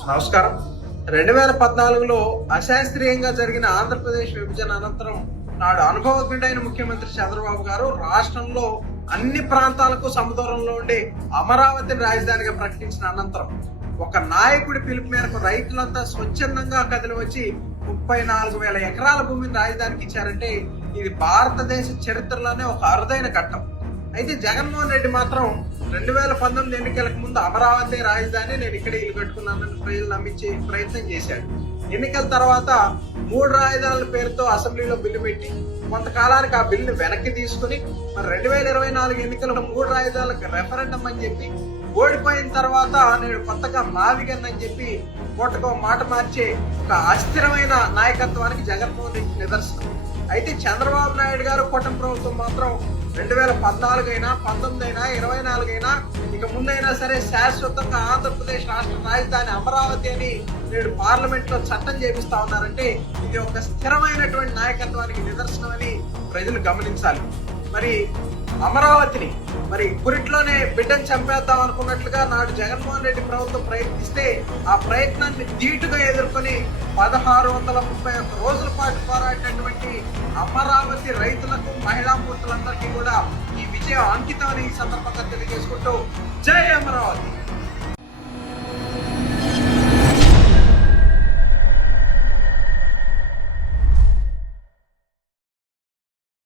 నమస్కారం. 2014లో అశాస్త్రీయంగా జరిగిన ఆంధ్రప్రదేశ్ విభజన అనంతరం నాడు అనుభవజ్ఞుడైన ముఖ్యమంత్రి చంద్రబాబు గారు రాష్ట్రంలో అన్ని ప్రాంతాలకు సమదూరంలో ఉండే అమరావతిని రాజధానిగా ప్రకటించిన అనంతరం ఒక నాయకుడి పిలుపు మేరకు రైతులంతా స్వచ్ఛందంగా కదిలి వచ్చి 34,000 ఎకరాల భూమిని రాజధానికి ఇచ్చారంటే ఇది భారతదేశ చరిత్రలోనే ఒక అరుదైన ఘట్టం. అయితే జగన్మోహన్ రెడ్డి మాత్రం 2019 ఎన్నికలకు ముందు అమరావతి రాజధాని, నేను ఇక్కడే ఇల్లు కట్టుకున్నానని ప్రజలు నమ్మించే ప్రయత్నం చేశాడు. ఎన్నికల తర్వాత 3 రాజధానుల పేరుతో అసెంబ్లీలో బిల్లు పెట్టి కొంతకాలానికి ఆ బిల్లుని వెనక్కి తీసుకుని మరి 2024 ఎన్నికల్లో 3 రాజధానులకు రెఫరెండం అని చెప్పి ఓడిపోయిన తర్వాత నేను కొత్తగా మావిగన్ అని చెప్పి పూటకో మాట మార్చే ఒక అస్థిరమైన నాయకత్వానికి జగన్మోహన్ రెడ్డి నిదర్శనం. అయితే చంద్రబాబు నాయుడు గారు కూటమి ప్రభుత్వం మాత్రం 2014 అయినా 19 అయినా 24 అయినా ఇక ముందైనా సరే శాశ్వతంగా ఆంధ్రప్రదేశ్ రాష్ట్ర రాజధాని అమరావతి అని నేడు పార్లమెంట్ లో చట్టం చేపిస్తా ఉన్నారంటే ఇది ఒక స్థిరమైనటువంటి నాయకత్వానికి నిదర్శనం అని ప్రజలు గమనించాలి. మరి అమరావతిని మరి పురిట్లోనే బిడ్డను చంపేద్దాం అనుకున్నట్లుగా నాడు జగన్మోహన్ రెడ్డి ప్రభుత్వం ప్రయత్నిస్తే ఆ ప్రయత్నాన్ని ధీటుగా ఎదుర్కొని 1631 రోజుల పాటు పోరాడినటువంటి అమరావతి రైతులకు, మహిళా మూర్తులందరికీ కూడా ఈ విజయం అంకితం అని ఈ సందర్భంగా తెలియజేసుకుంటూ జై అమరావతి.